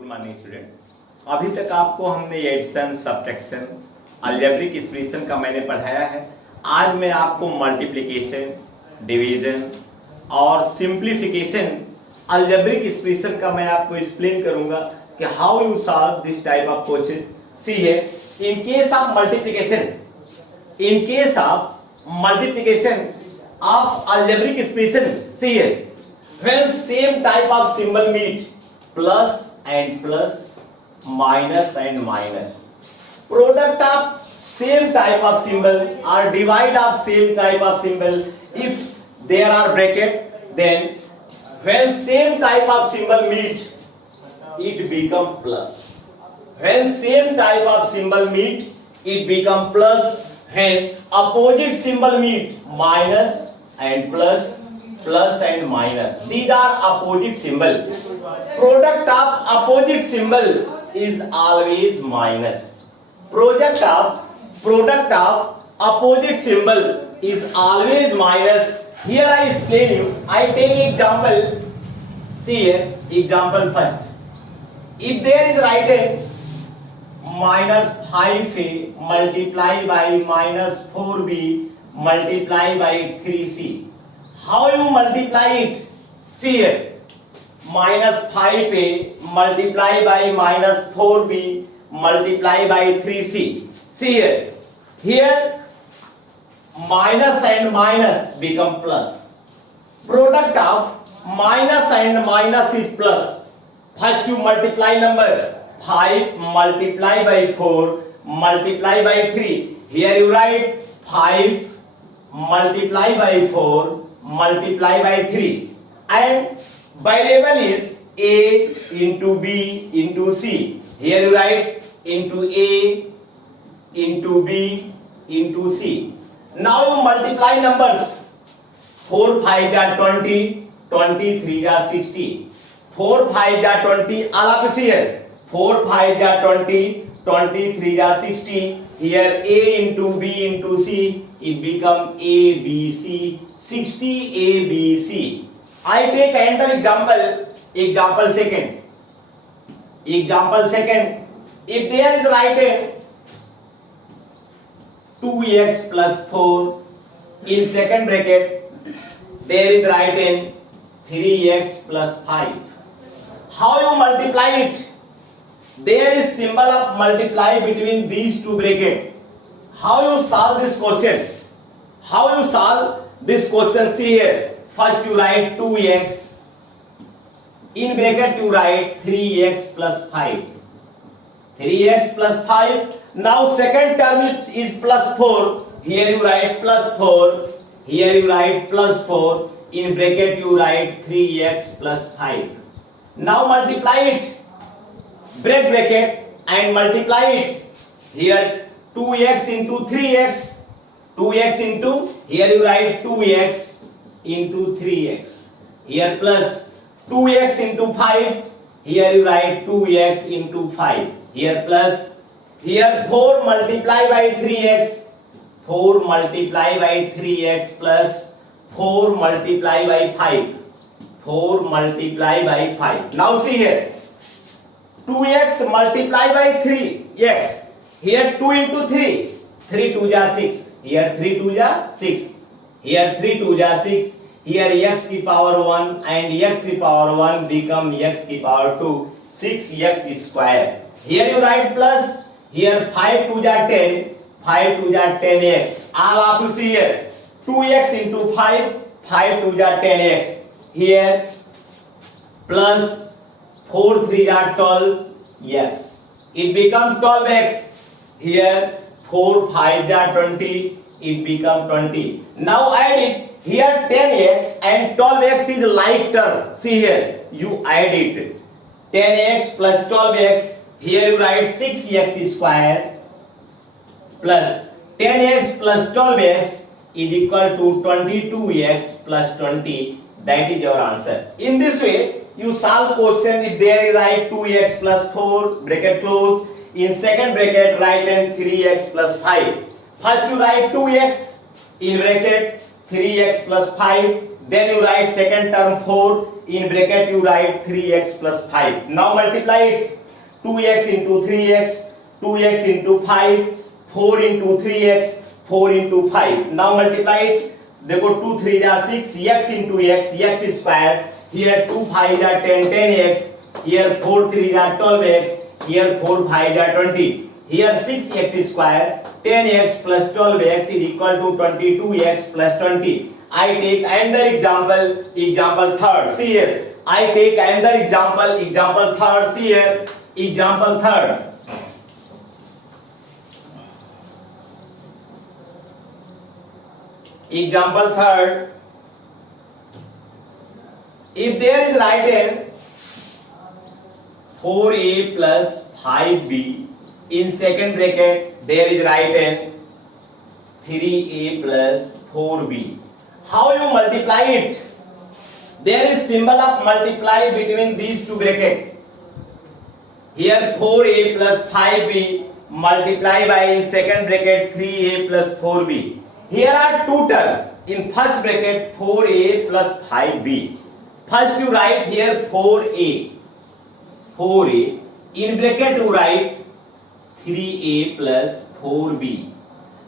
Good morning student. अभी तक आपको हमने एडिशन, सब्ट्रैक्शन, अलजेब्रिक एक्सप्रेशन का मैंने पढ़ाया है। आज मैं आपको मल्टीप्लिकेशन, डिवीजन और सिंप्लीफिकेशन अलजेब्रिक एक्सप्रेशन का मैं आपको एक्सप्लेन करूंगा कि how you solve this type of question. सी है in case of multiplication of algebraic expression, see here, when same type of symbol meet, plus and plus, minus and minus, product of same type of symbol or divide of same type of symbol, if there are bracket, then when same type of symbol meet, it become plus. When same type of symbol meet, it become plus. When opposite symbol meet, minus and plus, plus and minus, these are opposite symbol. Product of opposite symbol is always minus. Product of opposite symbol is always minus. Here I explain you. I take example. See here, example first. If there is written minus 5a multiply by minus 4b multiply by 3c. How you multiply it? See here. Minus 5a multiply by minus 4b multiply by 3c. See here. Here minus and minus become plus. Product of minus and minus is plus. First you multiply number. 5 multiply by 4 multiply by 3. Here you write 5 multiply by 4 multiply by 3, and variable is a into b into c. Here you write into a into b into c. Now you multiply numbers. 4 5 are 20, 23 are 60. 4 5 are 20. All of you see here. 4 5 are 20, 23 are 60. Here a into b into c, it become a b c, 60 a b c. I take another example. Example second. If there is written 2x plus 4 in second bracket, there is written 3x plus 5. How you multiply it? There is symbol of multiply between these two brackets. How you solve this question? See here. First you write 2x. In bracket you write 3x plus 5. 3x plus 5. Now second term is plus 4. Here you write plus 4. Here you write plus 4. In bracket you write 3x plus 5. Now multiply it. Break bracket and multiply it. Here 2x into 3x. 2x into, here you write 2x into 3x. Here plus 2x into 5. Here you write 2x into 5. Here plus, here 4 multiply by 3x. 4 multiply by 3x plus 4 multiply by 5. 4 multiply by 5. Now see here. 2x multiply by 3x. Here 2 into 3. 3 2 ja 6. Here 3 2 ja 6. Here 3 2 ja 6. Here x की power 1 and x की power 1 become x की power 2. 6x square. Here you write plus. Here 5 2 ja 10. 5 2 ja 10x. All of you see here. 2x into 5. 5 2 ja 10x. Here plus 4 3 are 12. Yes, it becomes 12x. Here 4 5 are 20. It becomes 20. Now add it. Here 10x and 12x is like term. See here, you add it. 10x plus 12x. Here you write 6x square plus 10x plus 12x is equal to 22x plus 20. That is your answer. In this way, you solve question. If there is write 2x plus 4 bracket close. In second bracket write then 3x plus 5. First you write 2x in bracket 3x plus 5. then you write second term 4, in bracket you write 3x plus 5. Now multiply it, 2x into 3x, 2x into 5, 4 into 3x, 4 into 5. Now multiply it, देखो 2 3 जा 6, x into x, x square, here 2 5 जा 10, 10x, here 4 3 जा 12x, here 4 5 जा 20, here 6x square, 10x plus 12x is equal to 22x plus 20. I take another example, example third. See here, I take another example, example third. See here, example third. Example third. If there is right hand 4a plus 5b, in second bracket there is right hand 3a plus 4b. How you multiply it? There is symbol of multiply between these two brackets. Here 4a plus 5b multiply by in second bracket 3a plus 4b. Here are two terms. In first bracket 4a plus 5b. First you write here 4a. 4a. In bracket you write 3a plus 4b.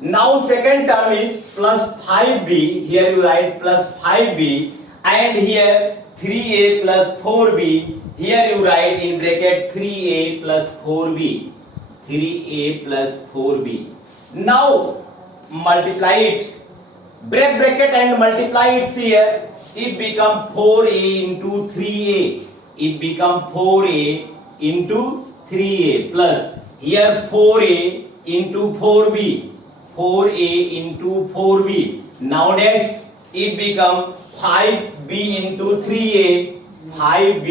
Now second term is plus 5b. Here you write plus 5b. And here 3a plus 4b. Here you write in bracket 3a plus 4b. 3a plus 4b. Now multiply it. Break bracket and multiply it here. It become 4a into 3a. It become 4a into 3a plus here 4a into 4b. 4a into 4b. Now next it become 5b into 3a. 5b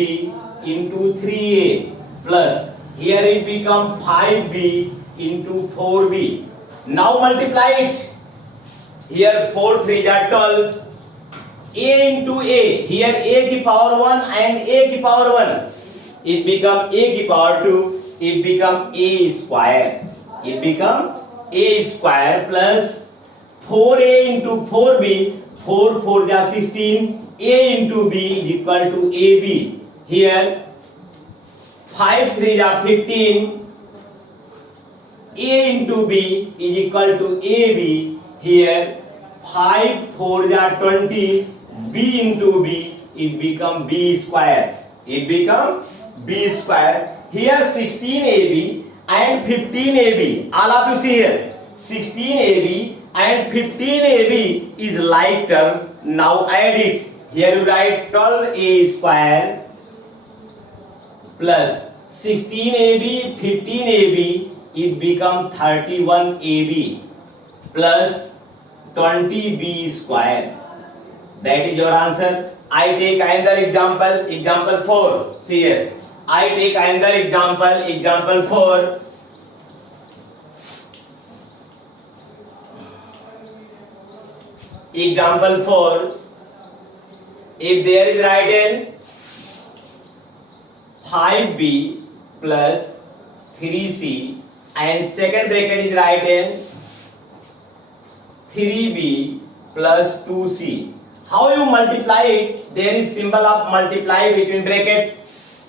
into 3a plus here it become 5b into 4b. Now multiply it. Here 4 3 are 12. A into a. Here a की power 1 and a की power 1. It become a की power 2. It become a square. It become a square plus 4a into 4b. 4 4 जा 16. A into b is equal to ab. Here 5 3 जा 15. A into b is equal to ab. Here 5 4 ja 20. B into b, it become b square. It become b square. Here 16ab and 15ab. All of you see here. 16ab and 15ab is like term. Now add it. Here you write 12a square plus 16ab, 15ab. It become 31ab plus 20b square. That is your answer. I take another example, example 4. See here. I take another example, example 4. Example 4. If there is right hand 5b plus 3c and second bracket is right hand 3b plus 2c. How you multiply it? There is symbol of multiply between bracket.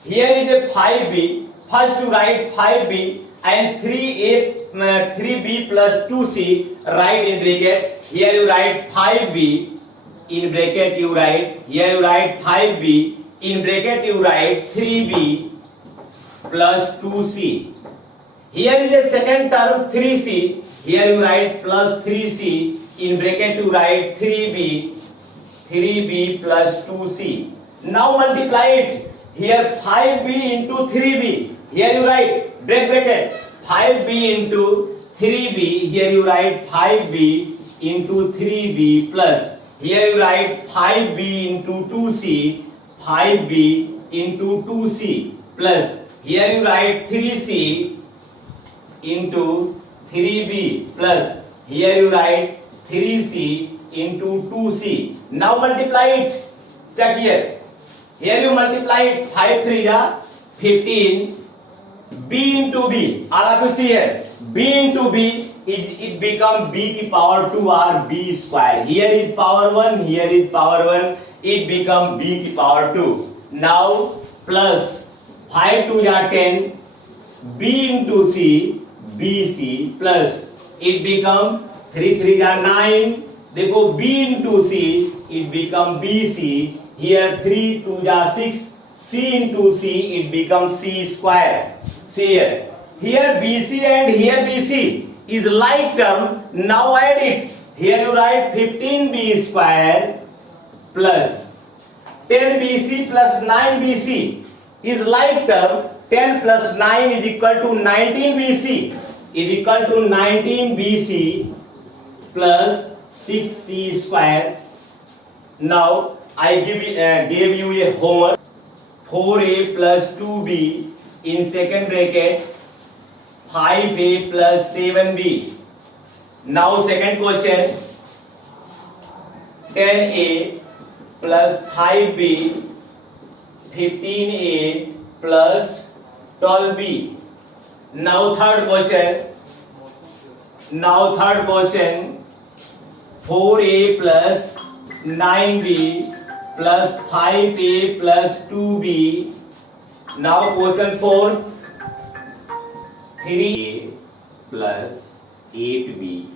Here is a 5b. First you write 5b and 3b plus 2c. Write in bracket. Here you write 5b. In bracket you write. Here you write 5b. In bracket you write 3b plus 2c. Here is a second term 3c. Here you write plus 3c. In bracket you write 3b plus 2c. Now multiply it. Here 5b into 3b. Here you write break bracket 5b into 3b. Here you write 5b into 3b plus here you write 5b into 2c. 5b into 2c plus here you write 3c into 3b plus here you write 3c into 2c. Now multiply it. Check here. Here you multiply it. 5 3 ja 15. B into b. All of you see here. B into b is it become b की power 2 or b square. Here is power 1. Here is power 1. it become b की power 2. Now plus 5 2 या 10 b into c bc plus it become 3 3 या 9. देखो b into c it become bc. Here 3 2 या 6 c into c it becomes c square. See here bc and here bc is like term. Now add it. Here you write 15b square plus 10bc plus 9bc is like term. 10 plus 9 is equal to 19bc is equal to 19bc plus 6c square. Now I gave you a homework. 4a plus 2b in second bracket 5a plus 7b. Now second question, 10a plus 5b 15a plus 12b. Now third question, 4a plus 9b plus 5a plus 2b. Now question 4, 3a plus 8b.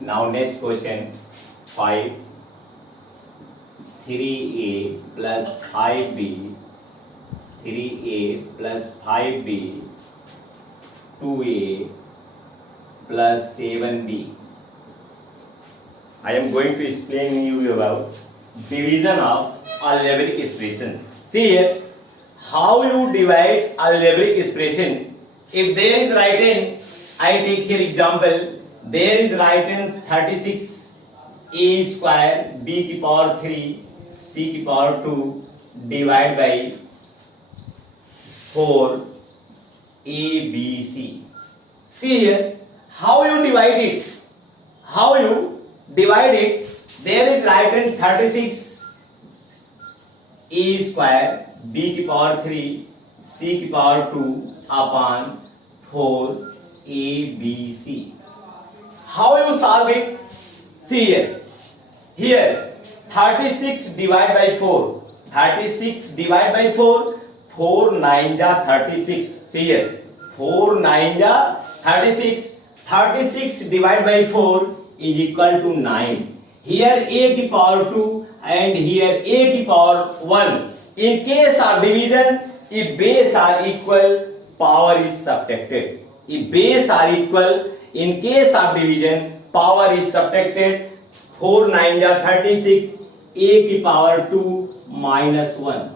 Now next question 5, 3a plus 5b, 3a plus 5b, 2a plus 7b. I am going to explain you about division of algebraic expression. See here, how you divide algebraic expression. If there is written, I take here example, there is written 36a square b की power 3 c की power 2 divided by 4 a b c. See here, how you divide it? How you divide it? There is written 36 a square b की power 3 c की power 2 upon 4 a b c. How you solve it? See here. Here 36 divided by 4. 36 divided by 4. 4 9 ja 36. See here. 4 9 ja 36. 36 divided by 4 is equal to 9. Here a की power 2 and here a की power 1. In case of division, if base are equal, power is subtracted. If base are equal, in case of division, power is subtracted. 4 9 ja 36, a की power 2 minus 1.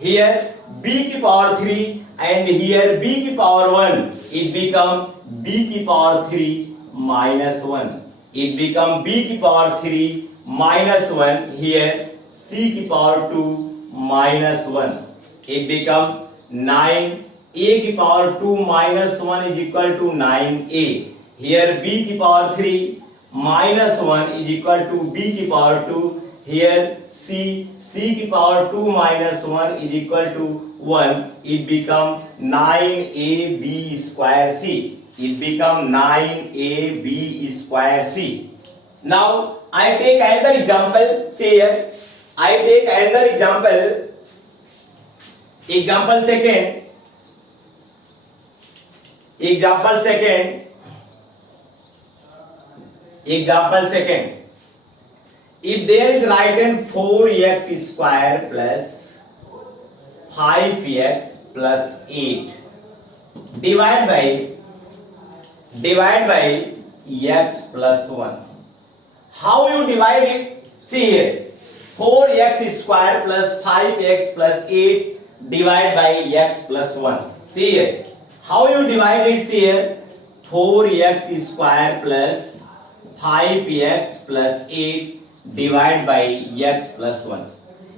Here b की power 3 and here b की power 1. It become b की power 3 minus 1. It become b की power 3 minus 1. Here c की power 2 minus 1. It become 9. A की power 2 minus 1 is equal to 9a. Here b की power 3 minus 1 is equal to b की power 2. Here c की power 2 minus 1 is equal to 1. It become 9ab square c. It become 9ab square c. Now I take another example. See here, I take another example. Example second. Example second. If there is written 4x square plus 5x plus 8 divide by x plus 1. How you divide it? See here, 4x square plus 5x plus 8 divide by x plus 1. See here, how you divide it? See here, 4x square plus 5x plus 8 divide by x plus 1.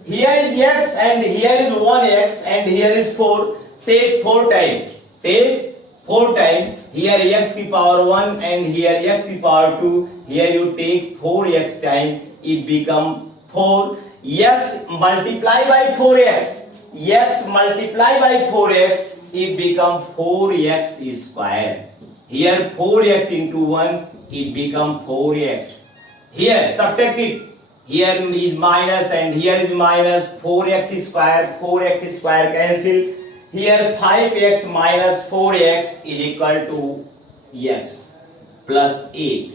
Here is x and here is 1x and here is 4. Take 4 times. Take 4 times. Here x की power 1 and here x की power 2. Here you take 4x time. It become 4. X multiply by 4x. X multiply by 4x. It become 4x square. Here 4x into 1. It become 4x. Here subtract it. here is minus and here is minus, 4x square cancel. Here 5x minus 4x is equal to x plus 8.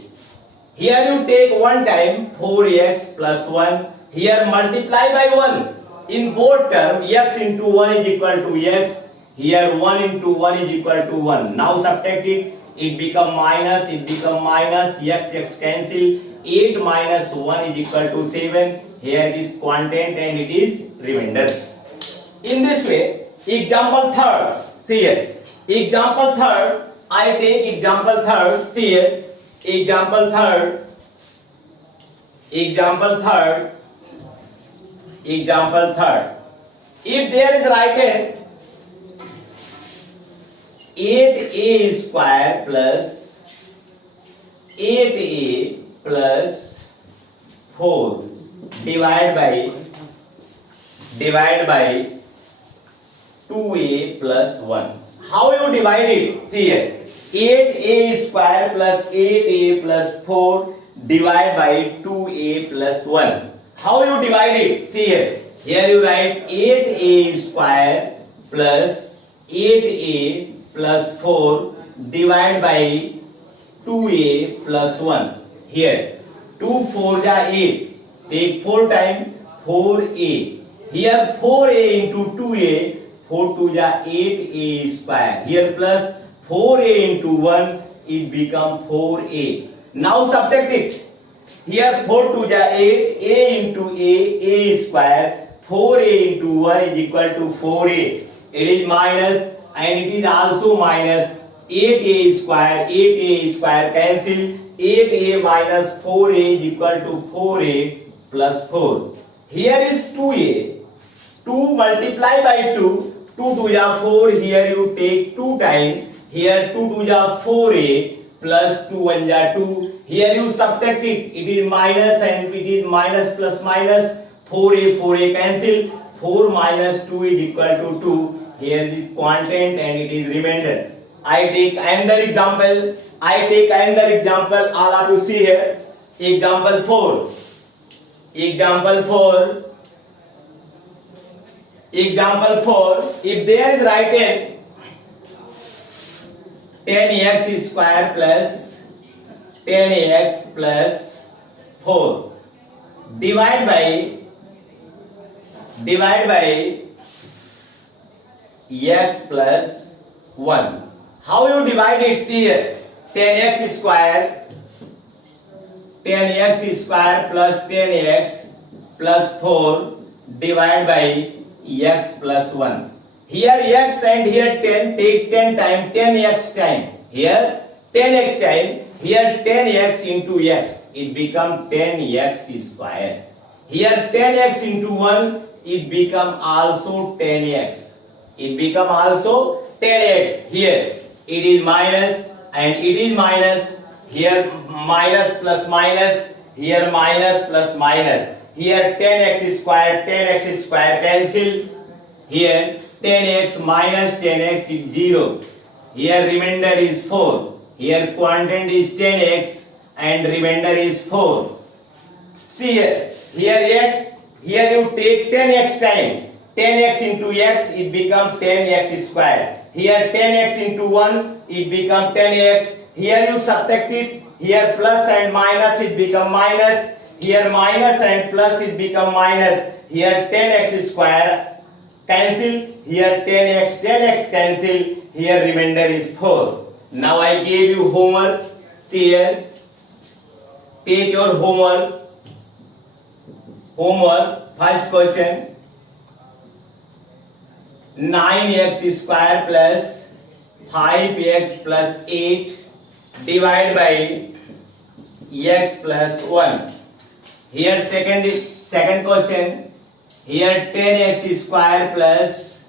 Here you take one time 4x plus 1. Here multiply by 1. In both terms, x into 1 is equal to x. Here 1 into 1 is equal to 1. Now subtract it. It become minus. X cancel. 8 minus 1 is equal to 7. Here it is quotient and it is remainder. In this way, example third. See here. Example third. I take example third. See here. Example third. If there is written 8a square plus 8a plus 4 divide by 2a plus 1. How you divide it? See here. 8a square plus 8a plus 4 divide by 2a plus 1. How you divide it? See here. Here you write 8a square plus 8a plus 4 divide by 2a plus 1. Here 2 4 ja 8. Take 4 times 4a. Here 4a into 2a. 4 2 ja 8a square. Here plus 4a into 1. It become 4a. Now subtract it. Here 4 2 ja 8. A into a square. 4a into 1 is equal to 4a. It is minus and it is also minus. 8a square cancel. 8a minus 4a is equal to 4a plus 4. Here is 2a. 2 multiply by 2. 2 2 ja 4. Here you take 2 times. Here 2 2 ja 4a plus 2 1 ja 2. Here you subtract it. It is minus and it is minus plus minus. 4a cancel. 4 minus 2 is equal to 2. Here is quotient and it is remainder. I take another example. All of you see here. Example 4. If there is written 10x square plus 10x plus 4 divide by x plus 1. How you divide it? See here. 10x square plus 10x plus 4 divide by x plus 1. Here x and here 10. Take 10 time 10x time. Here 10x time. Here 10x into x. It become 10x square. Here 10x into 1. It become also 10x. Here it is minus and it is minus. Here minus plus minus. Here minus plus minus. Here 10x square cancel. Here 10x minus 10x is 0. Here remainder is 4. Here quotient is 10x and remainder is 4. See here. Here x. Here you take 10x time. 10x into x, it become 10x square. Here 10x into 1, it become 10x. Here you subtract it. Here plus and minus, it become minus. Here minus and plus, it become minus. Here 10x square cancel. Here 10x cancel. Here remainder is 4. Now I gave you homework. See here. Take your homework. First question. 9x square plus 5x plus 8 divided by x plus 1. Here second question. Here 10x square plus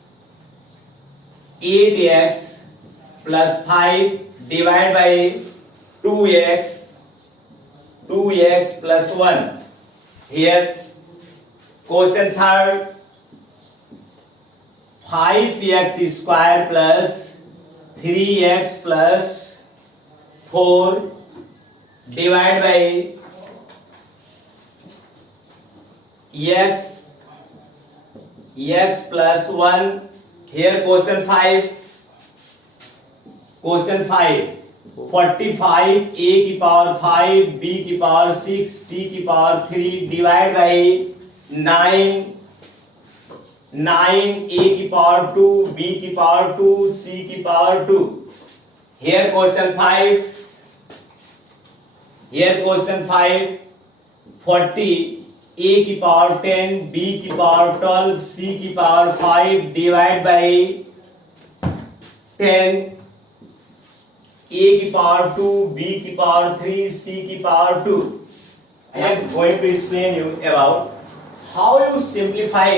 8x plus 5 divided by 2x plus 1. Here question third. 5x square plus 3x plus 4 divided by x plus 1. Here question 5. Question 5. 45 a की power 5 b की power 6 c की power 3 divide by 9 a की power 2 b की power 2 c की power 2. Here question 5. 40 a की power 10 b की power 12 c की power 5 divide by 10 a की पावर 2 b की पावर 3 c की power 2. I am going to explain you about how you simplify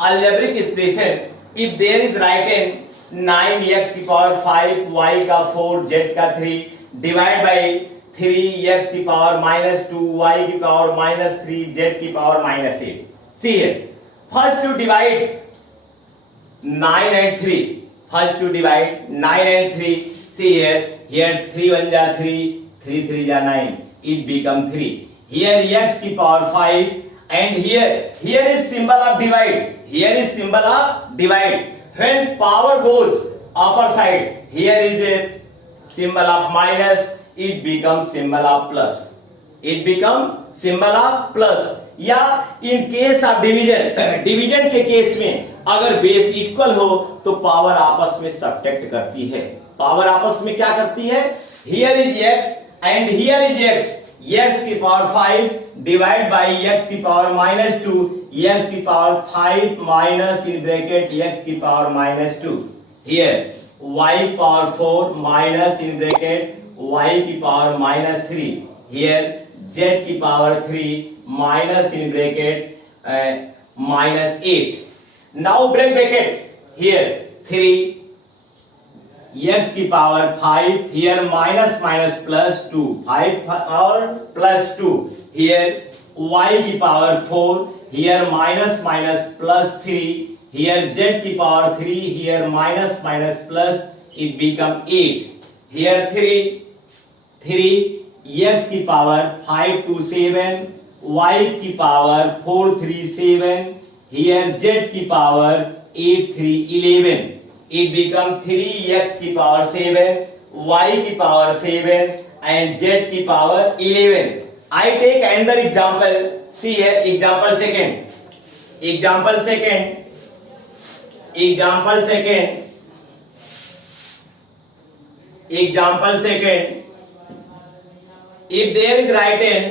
algebraic expression if there is right hand 9x की power 5 y का 4 z का 3 divide by 3x की power -2 y की power -3 z की power -8. See here, first to divide 9 and 3. First to divide 9 and 3. See here 3 1 जा 3, 3 3 जा 9. It become 3. Here x की power 5 and here is symbol of divide. Here is symbol of divide. When power goes upper side, here is a symbol of minus. It becomes symbol of plus. It become symbol of plus. या in case of division, division के case में अगर base equal हो तो power आपस में subtract करती है. पावर आपस में क्या करती है? Here is x and here is x. x की पावर 5 डिवाइड बाई x की पावर -2, x की power 5 minus in bracket x की power -2. Here y power 4 minus in bracket y की पावर -3. Here z की power 3 minus in bracket -8. Now break bracket. Here 3 x की power 5. Here minus plus 2. 5 और plus 2. Here y की power 4. Here minus plus 3. Here z की power 3. Here minus plus. It become 8. Here 3 x की power 5 to 7. y की power 4 3 7. Here z की power 8 3 11. It become 3x की power 7, y की power 7 and z की power 11. I take another example. See here, example second. If there is right hand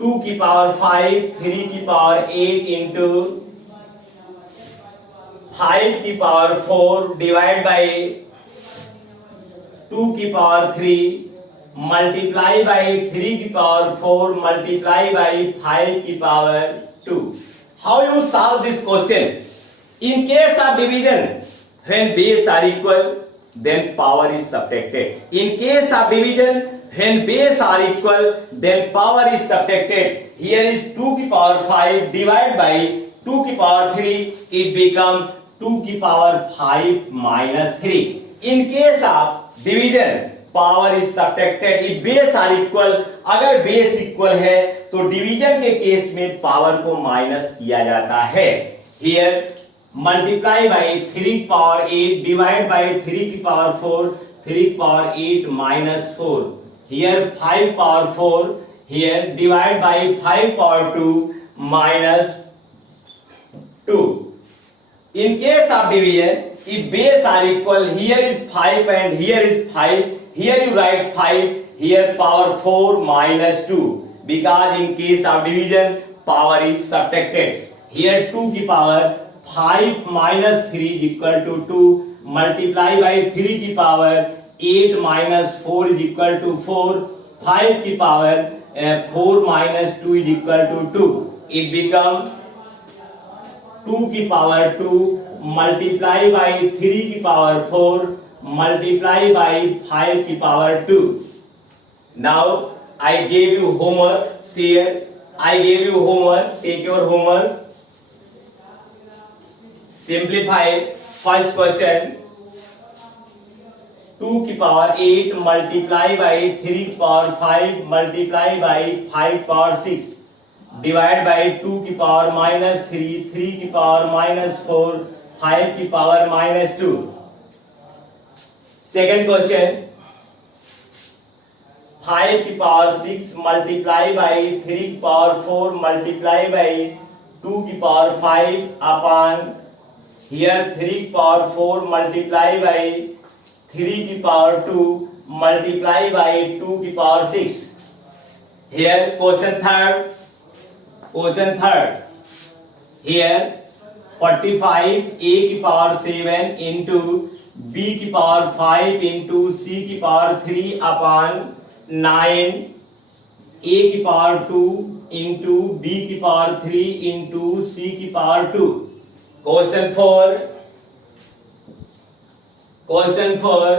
2 की power 5, 3 की power 8 into 5 की power 4 divide by 2 की power 3 multiply by 3 की power 4 multiply by 5 की power 2. How you solve this question? In case of division, when base are equal, then power is subtracted. In case of division, when base are equal, then power is subtracted. Here is 2 की power 5 divide by 2 की power 3. It become 2 की power 5 minus 3. In case of division, power is subtracted if base are equal. अगर base equal है तो division के case में power को minus किया जाता है. Here multiply by 3 की पावर 8 डिवाइड बाई 3 की पावर 4, 3 की power 8 minus 4. Here 5 power 4. Here divide by 5 power 2 minus 2. In case of division, if base are equal, here is 5 and here is 5. Here you write 5. Here power 4 minus 2. Because in case of division, power is subtracted. Here 2 की power 5 minus 3 is equal to 2. Multiply by 3 की power 8 minus 4 is equal to 4. 5 की power 4 minus 2 is equal to 2. It become 2 की power 2 multiply by 3 की power 4 multiply by 5 की power 2. Now I gave you homework. Here I gave you homework. Take your homework. Simplify first question. 2 की power 8 multiply by 3 की power 5 multiply by 5 power 6 divide by 2 की power -3, 3 की power -4, 5 की power -2। Second question, 5 की power 6 multiply by 3 की power 4 multiply by 2 की power 5 upon here 3 की power 4 multiply by 3 की पावर 2 मल्टीप्लाई बाई 2 की power 6। here question third here 45 a की पावर 7 इंटू b की पावर 5 इंटू c की पावर 3 अपॉन 9 a की पावर 2 इंटू b की पावर 3 इंटू c की पावर 2। क्वेश्चन 4